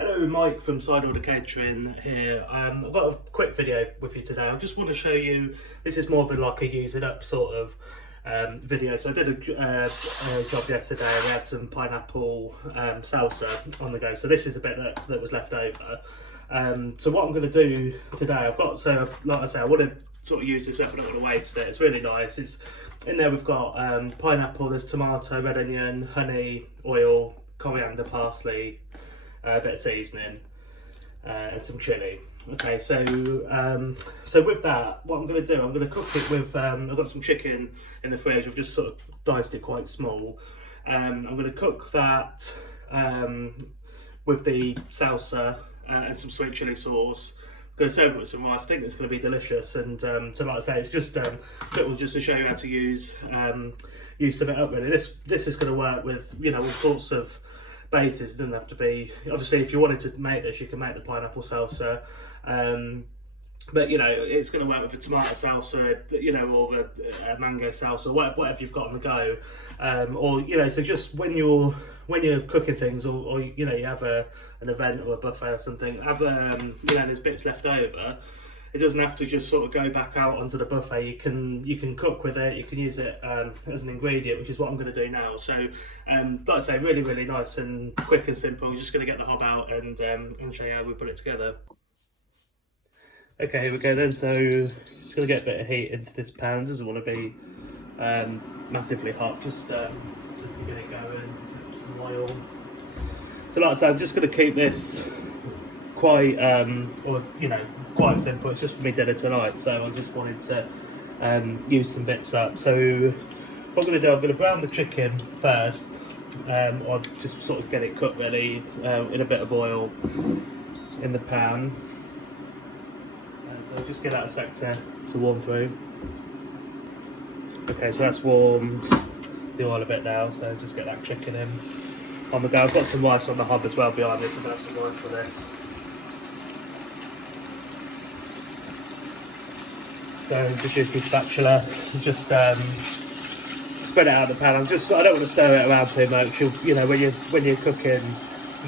Hello, Mike from Side Order Catering here. I've got a quick video with you today. I just want to show you, this is more of like a using up sort of video. So I did a job yesterday. We had some pineapple salsa on the go. So this is a bit that was left over. So what I'm going to do today, like I say, I want to sort of use this up. I don't want to waste it. It's really nice. It's in there. We've got pineapple, there's tomato, red onion, honey, oil, coriander, parsley, a bit of seasoning, and some chilli. Okay, so with that, what I'm going to do, I'm going to cook it with. I've got some chicken in the fridge. I've just sort of diced it quite small. I'm going to cook that with the salsa and some sweet chili sauce. I'm going to serve it with some rice. I think it's going to be delicious. And so, like I say, it's just little just to show you how to use some it up. Really, this is going to work with all sorts of bases. It doesn't have to be, obviously if you wanted to make this you can make the pineapple salsa, but it's going to work with the tomato salsa, or the mango salsa, whatever you've got on the go, or so just when you're cooking things, or you have an event or a buffet or something, have there's bits left over. It doesn't have to just sort of go back out onto the buffet. You can cook with it. You can use it as an ingredient, which is what I'm going to do now. So, like I say, really, really nice and quick and simple. I'm just going to get the hob out and show you how we put it together. Okay, here we go then. So, just going to get a bit of heat into this pan. It doesn't want to be massively hot. Just to get it going. Some oil. So, like I said, I'm just going to keep this quite quite simple. It's just for me dinner tonight, so I just wanted to use some bits up. So what I'm going to do, I'm going to brown the chicken first, or just sort of get it cooked ready in a bit of oil in the pan. So I'll just get that a sec to warm through. Okay, so that's warmed the oil a bit now, so just get that chicken in on the go. I've got some rice on the hob as well behind this. I'm going to have some rice for this. So just use my spatula and just spread it out of the pan. I don't want to stir it around too much. When you're cooking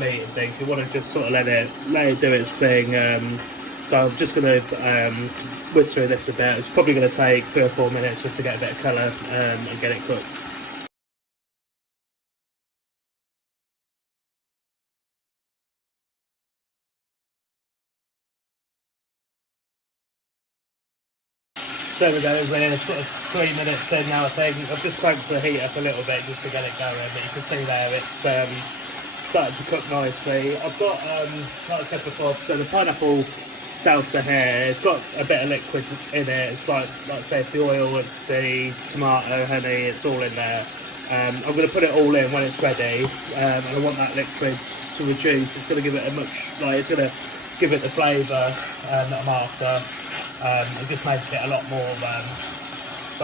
meat and things, you want to just sort of let it do its thing. So I'm just going to whisk through this a bit. It's probably going to take 3 or 4 minutes just to get a bit of colour and get it cooked. There we go, we're sort of 3 minutes in now, I think. I've just cranked the heat up a little bit just to get it going, but you can see there it's starting to cook nicely. I've got, like I said before, so the pineapple salsa here, it's got a bit of liquid in it. It's like I say, it's the oil, it's the tomato, honey, it's all in there. I'm going to put it all in when it's ready, and I want that liquid to reduce. It's going to give it it's going to give it the flavour that I'm after. It just makes it a lot more,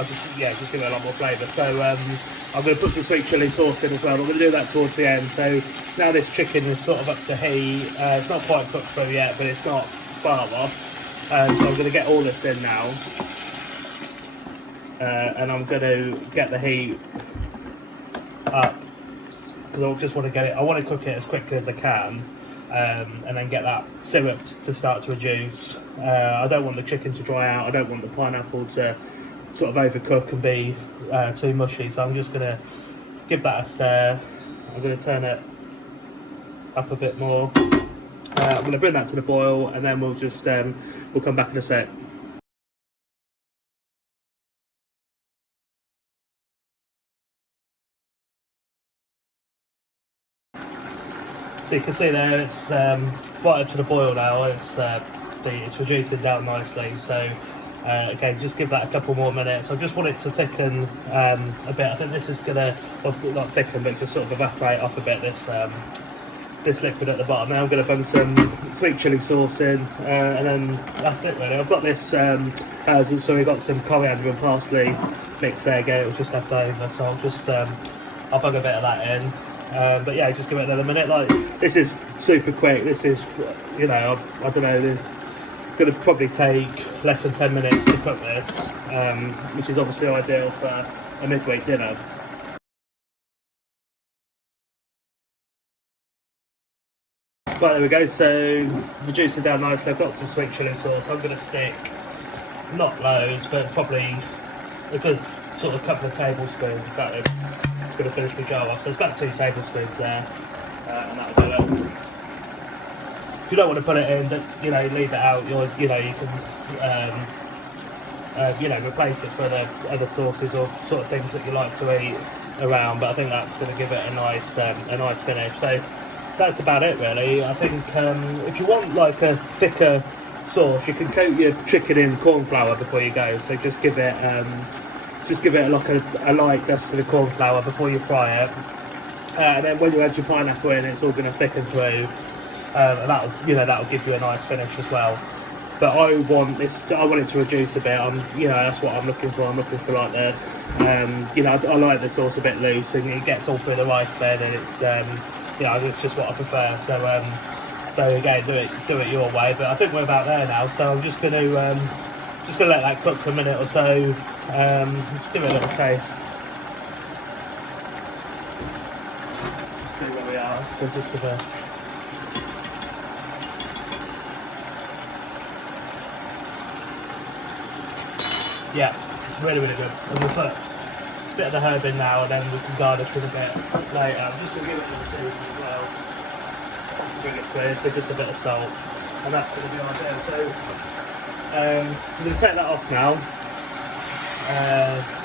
just give it a lot more flavour. So I'm going to put some sweet chilli sauce in as well. I'm going to do that towards the end. So now this chicken is sort of up to heat. It's not quite cooked through yet, but it's not far off. So I'm going to get all this in now. And I'm going to get the heat up, because I just want to I want to cook it as quickly as I can. And then get that syrup to start to reduce. I don't want the chicken to dry out. I don't want the pineapple to sort of overcook and be too mushy. So I'm just going to give that a stir. I'm going to turn it up a bit more. I'm going to bring that to the boil, and then we'll just we'll come back in a sec. So you can see there it's right up to the boil now. It's reducing down nicely. So again, just give that a couple more minutes. I just want it to thicken a bit. I think this is gonna, well, not thicken, but just sort of evaporate off a bit. This liquid at the bottom. Now I'm going to bung some sweet chili sauce in, and then that's it really. I've got this. So we've got some coriander and parsley mix there. Again, it was just left over, so I'll bung a bit of that in. But yeah, just give it another minute. Like, this is super quick. This is, I don't know, it's going to probably take less than 10 minutes to cook this, which is obviously ideal for a midweek dinner. Right, there we go, so reduced it down nicely. I've got some sweet chilli sauce. I'm going to stick, not loads, but probably a good sort of couple of tablespoons. In fact, it's going to finish my jar off. So it's about 2 tablespoons there, and that'll do it. If you don't want to put it in, you know, leave it out. You can, you know, replace it for the other sauces or sort of things that you like to eat around. But I think that's going to give it a nice finish. So that's about it, really. I think if you want like a thicker sauce, you can coat your chicken in corn flour before you go. So just give it like a light dust of the corn flour before you fry it, and then when you add your pineapple in, it's all going to thicken through, and that'll give you a nice finish as well. But I want it to reduce a bit. That's what I'm looking for. I'm looking for like the, I like the sauce a bit loose, and it gets all through the rice then, and it's, it's just what I prefer. So, again, do it your way. But I think we're about there now. So I'm just gonna let that cook for a minute or so. Just give it a little taste. See where we are. So just give a. Yeah, it's really, really good. And we'll put a bit of the herb in now, and then we can garnish with a bit later. I'm just going to give it a little season as well, to bring it clear, so just a bit of salt, and that's going to be ideal. So, I'm going to take that off now.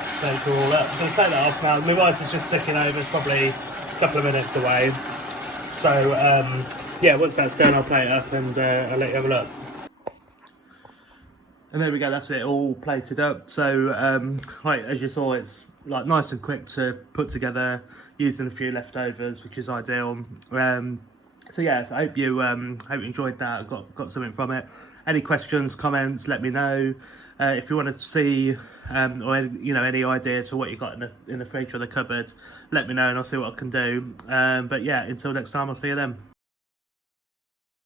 Scrape all up. I'm going to take that off now. My rice is just ticking over, it's probably a couple of minutes away. So, yeah, once that's done, I'll plate it up and I'll let you have a look. And there we go, that's it, all plated up. So, right, as you saw, it's like nice and quick to put together, using a few leftovers, which is ideal. So yeah, so I hope you enjoyed that, got something from it. Any questions, comments, let me know. If you want to see, or any ideas for what you got in the fridge or the cupboard, let me know and I'll see what I can do. But yeah, until next time, I'll see you then.